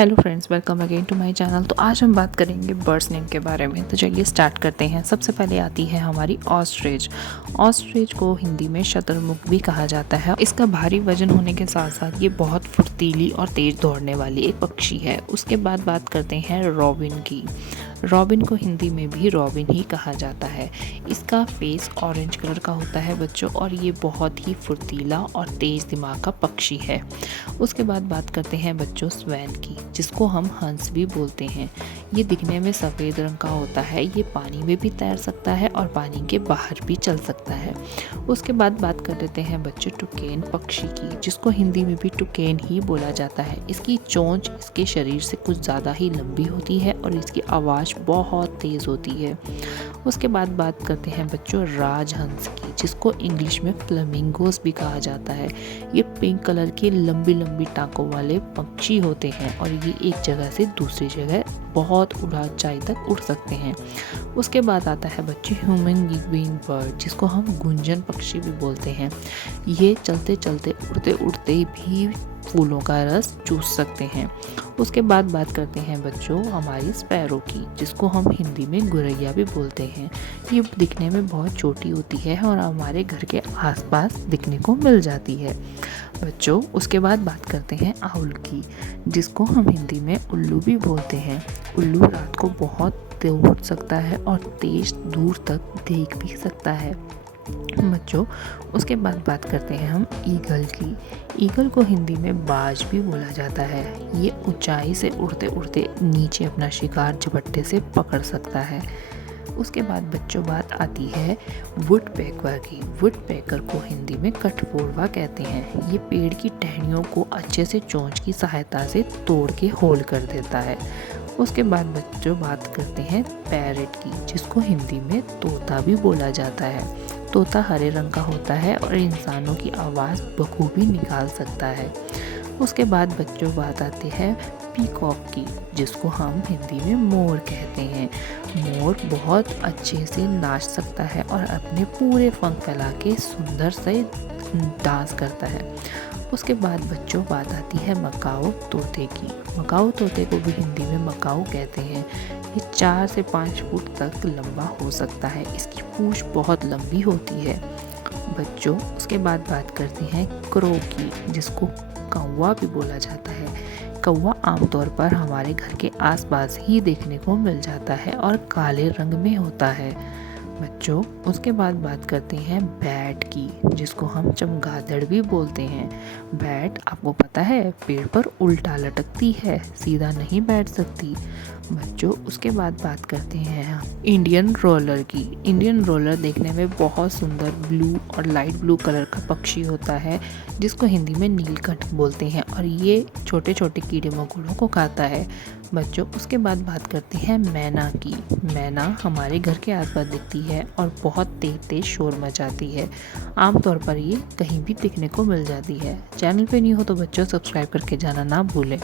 Hello friends, welcome again to my channel. तो आज हम बात करेंगे बर्ड्स नेम के बारे में। तो चलिए स्टार्ट करते हैं। सबसे पहले आती है हमारी ऑस्ट्रिच। ऑस्ट्रिच को हिंदी में शतुरमुर्ग भी कहा जाता है। इसका भारी वजन होने के साथ साथ ये बहुत फुर्तीली और तेज दौड़ने वाली एक पक्षी है। उसके बाद बात करते हैं रॉबिन की। रॉबिन को हिंदी में भी रॉबिन ही कहा जाता है। इसका फेस ऑरेंज कलर का होता है बच्चों, और ये बहुत ही फुर्तीला और तेज दिमाग का पक्षी है। उसके बाद बात करते हैं बच्चों स्वैन की, जिसको हम हंस भी बोलते हैं। ये दिखने में सफ़ेद रंग का होता है। ये पानी में भी तैर सकता है और पानी के बाहर भी चल सकता है। उसके बाद बात कर लेते हैं बच्चों टुकेन पक्षी की, जिसको हिंदी में भी टुकेन ही बोला जाता है। इसकी चोंच इसके शरीर से कुछ ज़्यादा ही लंबी होती है और इसकी आवाज़ बहुत तेज़ होती है। उसके बाद बात करते हैं बच्चों राजहंस की, जिसको इंग्लिश में फ्लेमिंगोस भी कहा जाता है। ये पिंक कलर के लंबी लंबी टाँकों वाले पक्षी होते हैं और ये एक जगह से दूसरी जगह बहुत ऊंचाई तक उड़ सकते हैं। उसके बाद आता है बच्चे ह्यूमन गिविंग बर्ड, जिसको हम गुंजन पक्षी भी बोलते हैं। ये चलते चलते उड़ते उड़ते भी फूलों का रस चूस सकते हैं। उसके बाद बात करते हैं बच्चों हमारी स्पैरो की, जिसको हम हिंदी में गुरैया भी बोलते हैं। ये दिखने में बहुत छोटी होती है और हमारे घर के आसपास दिखने को मिल जाती है बच्चों। उसके बाद बात करते हैं आउल की, जिसको हम हिंदी में उल्लू भी बोलते हैं। उल्लू रात को बहुत दौड़ सकता है और तेज दूर तक देख भी सकता है बच्चों। उसके बाद बात करते हैं हम ईगल की। ईगल को हिंदी में बाज भी बोला जाता है। ये ऊंचाई से उड़ते उड़ते नीचे अपना शिकार झपट्टे से पकड़ सकता है। उसके बाद बच्चों बात आती है वुड पैकर की। वुड पैकर को हिंदी में कठफोड़वा कहते हैं। ये पेड़ की टहनियों को अच्छे से चोंच की सहायता से तोड़ के होल कर देता है। उसके बाद बच्चों बात करते हैं पैरट की, जिसको हिंदी में तोता भी बोला जाता है। तोता हरे रंग का होता है और इंसानों की आवाज़ बखूबी निकाल सकता है। उसके बाद बच्चों बात आती है पीकॉक की, जिसको हम हिंदी में मोर कहते हैं। मोर बहुत अच्छे से नाच सकता है और अपने पूरे पंख फैला के सुंदर से डांस करता है। उसके बाद बच्चों बात आती है मकाओ तोते की। मकाओ तोते को भी हिंदी में मकाओ कहते हैं। ये 4 से 5 फुट तक लंबा हो सकता है। इसकी पूंछ बहुत लंबी होती है बच्चों। उसके बाद बात करते हैं क्रो की, जिसको कौवा भी बोला जाता है। कौवा आमतौर पर हमारे घर के आसपास ही देखने को मिल जाता है और काले रंग में होता है बच्चों। उसके बाद बात करते हैं बैट की, जिसको हम चमगादड़ भी बोलते हैं। बैट आपको पता है पेड़ पर उल्टा लटकती है, सीधा नहीं बैठ सकती बच्चों। उसके बाद बात करते हैं इंडियन रोलर की। इंडियन रोलर देखने में बहुत सुंदर ब्लू और लाइट ब्लू कलर का पक्षी होता है, जिसको हिंदी में नीलकंठ बोलते हैं, और ये छोटे छोटे कीड़े मकोड़ों को खाता है बच्चों। उसके बाद बात करते हैं मैना की। मैना हमारे घर के आसपास दिखती है और बहुत तेज तेज शोर मचाती है। आमतौर पर ये कहीं भी दिखने को मिल जाती है। चैनल पे नहीं हो तो बच्चों सब्सक्राइब करके जाना ना भूलें।